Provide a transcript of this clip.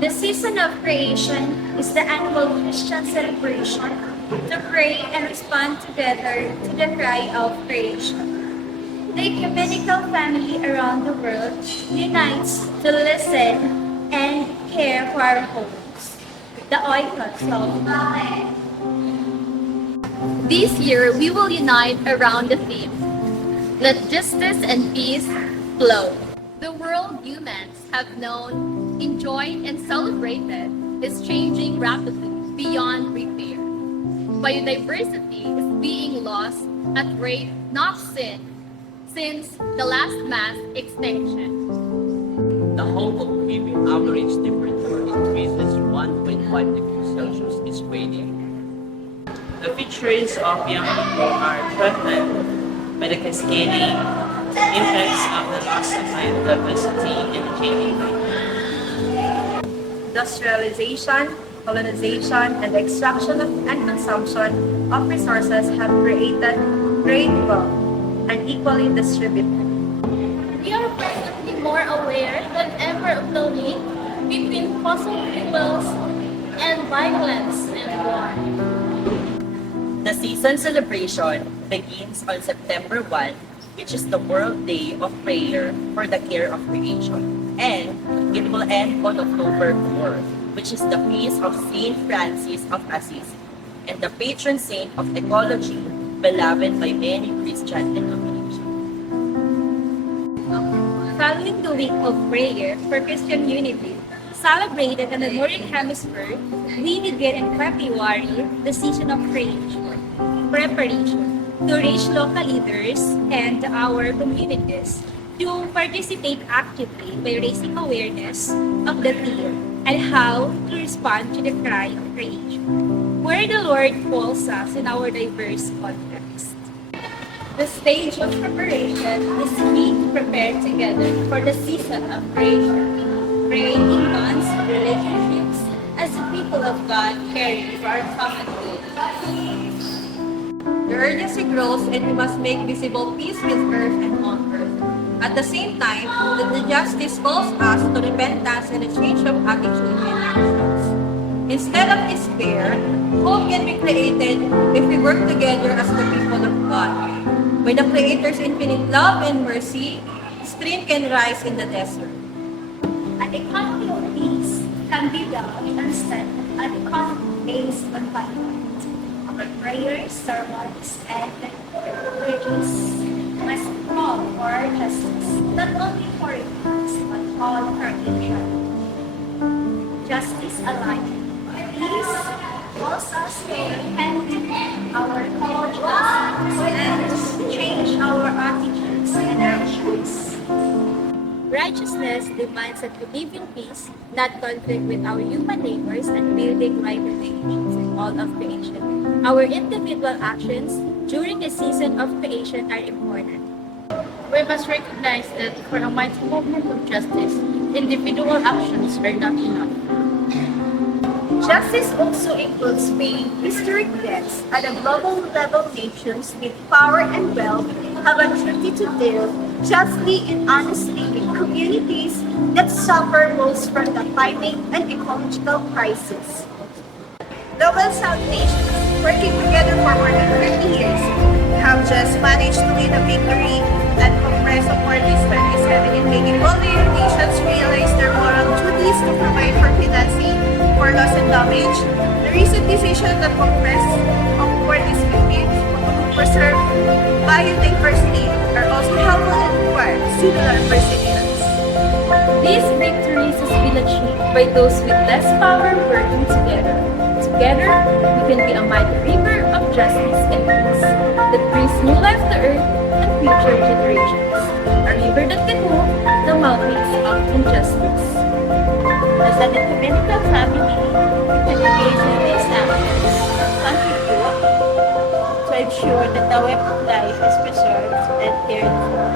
The season of creation is the annual Christian celebration to pray and respond together to the cry of creation. The ecumenical family around the world unites to listen and care for our homes, the oikos of God. This year, we will unite around the theme, Let Justice and Peace Flow. The world humans have known, enjoyed, and celebrated is changing rapidly beyond repair. Biodiversity is being lost at rate not seen since the last mass extinction. The hope of keeping average temperature increases 1.5 degrees Celsius is waning. The futures of young people are threatened by the cascading impacts of the loss of biodiversity in the changing climate. Industrialization, colonization, and the extraction and consumption of resources have created great wealth, unequally distributed. We are presently more aware than ever of the link between fossil fuels and violence and war. The season celebration begins on September 1, which is the World Day of Prayer for the Care of Creation. And it will end on October 4, which is the feast of Saint Francis of Assisi and the patron saint of ecology, beloved by many Christian denominations. Following the week of prayer for Christian unity, celebrated in the Northern Hemisphere, we begin in February the season of preparation to reach local leaders and our communities to participate actively by raising awareness of the theme and how to respond to the cry of creation, where the Lord calls us in our diverse context. The stage of preparation is key to prepare together for the season of creation, creating bonds, relationships as the people of God caring for our common good. The urgency grows and we must make visible peace with earth and on earth. At the same time, the justice calls us to repentance and a change of attitude and actions. Instead of despair, hope can be created if we work together as the people of God. By the Creator's infinite love and mercy, stream can rise in the desert. An economy of peace can be built instead of an economy based on violence. Our prayers, sermons, and liturgies must call for justice, not only for humans, but all creation. Justice alike. Peace calls us to repent our cultures and change our attitudes and actions. Righteousness demands that we live in peace, not conflict with our human neighbors, and building right relations in all of creation. Our individual actions during the season of creation are important. We must recognize that for a mighty movement of justice, individual actions are not enough. Justice also includes paying historic debts. At a global level, nations with power and wealth have a duty to deal justly and honestly with communities that suffer most from the climate and ecological crisis. Global South nations, working together for more than 50 years, have just managed to win a victory at Congress of Parties 27 in making all the nations realize their moral duties to provide for financing for loss and damage. The recent decision that Congress of Parties 15 to preserve biodiversity are also helpful and require similar perseverance. These victories has been achieved by those with less power working together. Together, we can be a mighty river of justice and peace that brings new life to earth and future generations. A river that can move the mountains of injustice. As an ecumenical family, we can engage in these actions, contribute to ensure that the web of life is preserved and cared for.